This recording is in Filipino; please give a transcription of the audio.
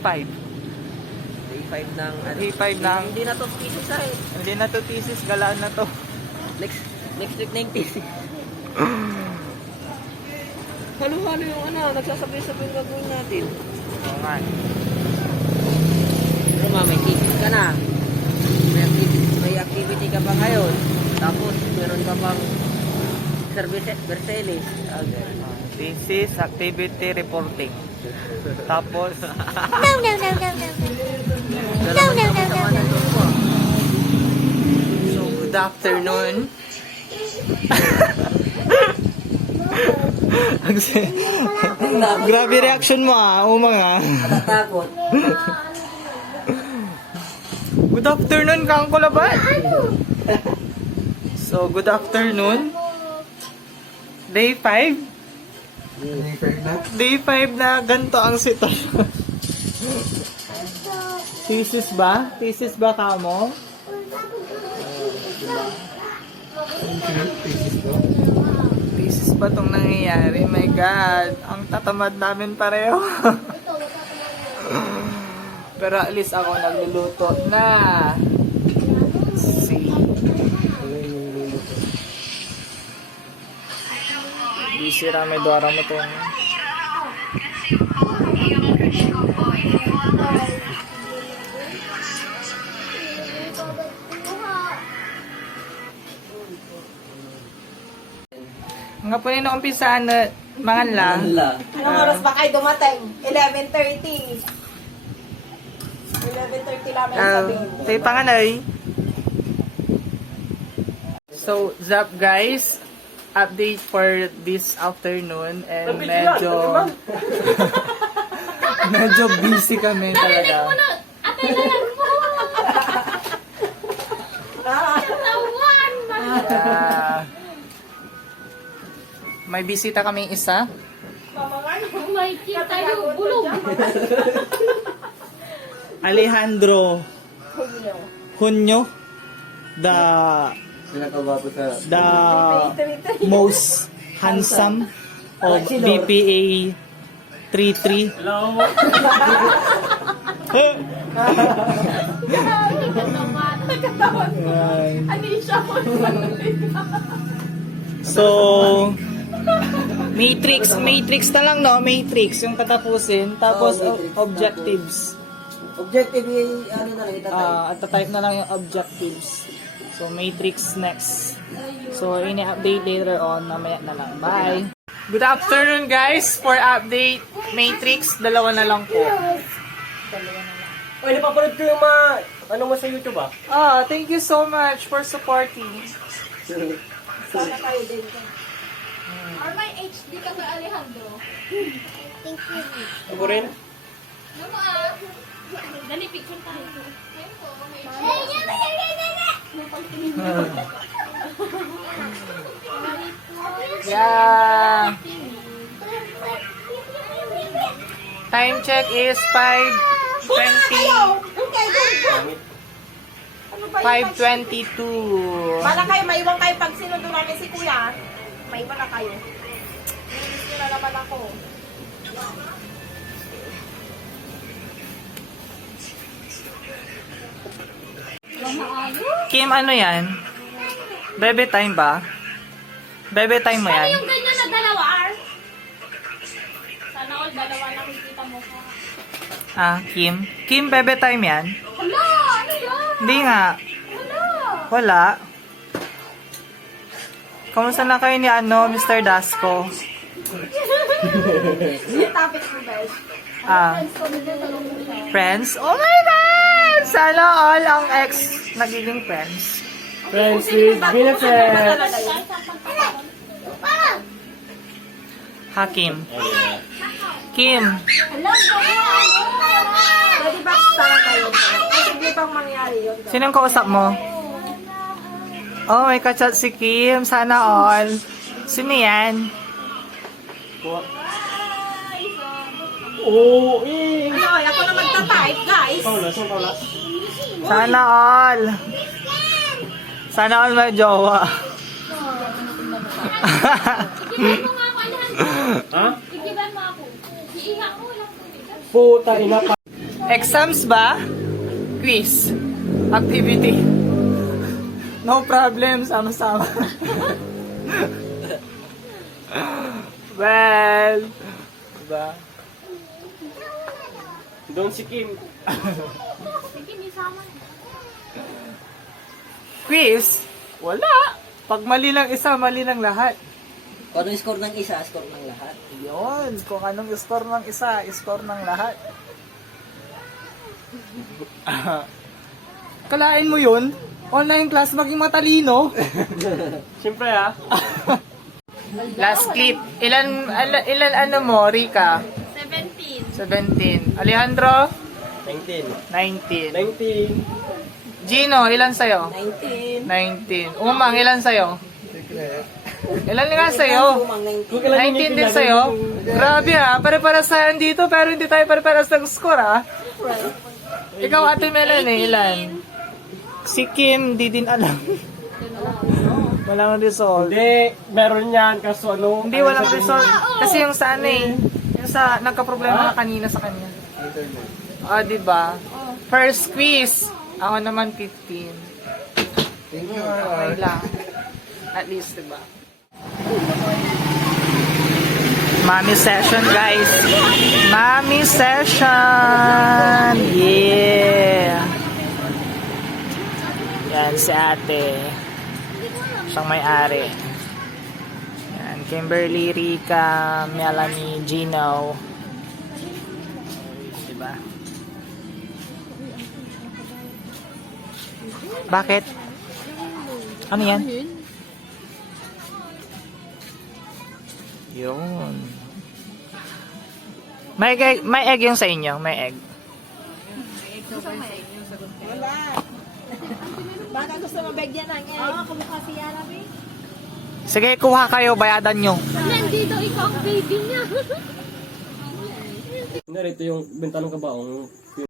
5. Day 5 ng ano. Day 5 ng... Hindi na to thesis eh. Hindi na to thesis, galaan na to. Next week na yung thesis. Halo-halo yung ano, nagsasabay-sabay yung gagawin natin. Oo nga. Pero may thesis ka na. May activity ka pa ngayon. Tapos meron ka pang Versailles. Thesis, activity reporting. Tapos... So, good afternoon. Grabe reaction mo umang Natatakot. Good afternoon, Kang Kulaban. So, good afternoon. Day 5. Day 5 na ganito ang sitwasyon. Thesis ba? Thesis ba ka mo? Thesis ba itong nangyayari? My God, ang tatamad namin pareho. Pero at least ako nagluluto na. See. Busy rame dora mo itong. Nga po rin umpisa na mga lang. Anong oras ba kayo dumating? 11:30. 11:30 lang yung sabihin. Tayo panganay. So, Zap guys, update for this afternoon and medyo medyo busy kami talaga. May bisita kaming isa. May kita yung bulog. Alejandro Junio, the most handsome of BPA 33. Hello. So, Matrix na lang, no? Matrix yung katapusin. Tapos, objectives. Objective yung ano na lang itatay. At type na lang yung objectives. So, Matrix next. So, ini-update later on. Mamaya na lang. Bye! Good afternoon, guys! For update, Matrix, dalawa na lang po. Oy, napapanood ko yung mga ano mo sa YouTube Thank you so much for supporting. Sana kayo din. Or may HD ka ba, Alejandro? Thank you. Ako rin? Ano Dali, picture tayo. Ayun po, may Yeah! Time check is 5:20. 5:22. Bala kayo, maiwan kayo pag sinundo namin si Kuya. Maiwan na kayo. Nilinis nyo na naman ako. Kim, ano yan? Bebe time ba? Bebe time mo yan? Yung ganyan na dalawa, R. Sana all dalawa nakikita mo ka. Kim? Kim, bebe time yan? Hala, ano yan? Hindi nga. Hala. Wala. Kamusta na kayo ni Mr. Dasco? Yung topic mo, guys. Friends? Oh my God! Sana all ang ex nagiging friends. Friends with benefits. Hakim. Kim. Pwede ba sana kayo? Kasi di bang mangyari yun? Sinong kausap mo? Oh, may kachat si Kim. Sana all. Sino yan? Oo, Ay, ako na magta-type, guys. Paula. Sana all. Sana all may jowa. Igiban mo nga ako, Alejandro. Ha? Igiban mo ako. Iiha ko lang po. Puta, ina pa. Exams ba? Quiz? Activity? No problem, sama-sama. Well, diba? Doon si Kim. Sige, may sama. Quiz? Wala. Pag mali lang isa, mali lang lahat. Kung ano yung score ng isa, score ng lahat. Yun, kung anong score ng isa, score ng lahat. Kalain mo yun? Online class maging matalino? Siyempre ha. Last clip. Ilan ano mo, Rika? 17. 17. Alejandro? 19. 19. 19. Gino, ilan sa'yo? 19. 19. Umang, ilan sa'yo? Ilan nga sa'yo? Umang 19. 19 din sa'yo? Grabe ha, pare-paras tayo dito pero hindi tayo pare-paras ng score ha. Ikaw Ate Melanie, ilan? Si Kim, di din alam. Walang result. Hindi, meron yan. Kaso ano? Hindi, walang result. Kasi yung sa ano eh, yung sa nagka-problema ka kanina sa kanya. Diba? First quiz, ako naman 15. Thank you. Okay lang. At least, diba? Mommy session, guys. Mommy session! Yeah! Yan si ate. Siyang may-ari. Yan, Kimberly, Rika, Melanie, Gino. Diba? Bakit? Ano yan? Yun. May egg yung sa inyo? May egg. Wala. Baka gusto mo bigyan ng egg. Oo, kumukha si Yara, be. Sige, kuha kayo, bayadan nyo. Nandito ikaw ang baby niya. Narito yung benta ng kabaong.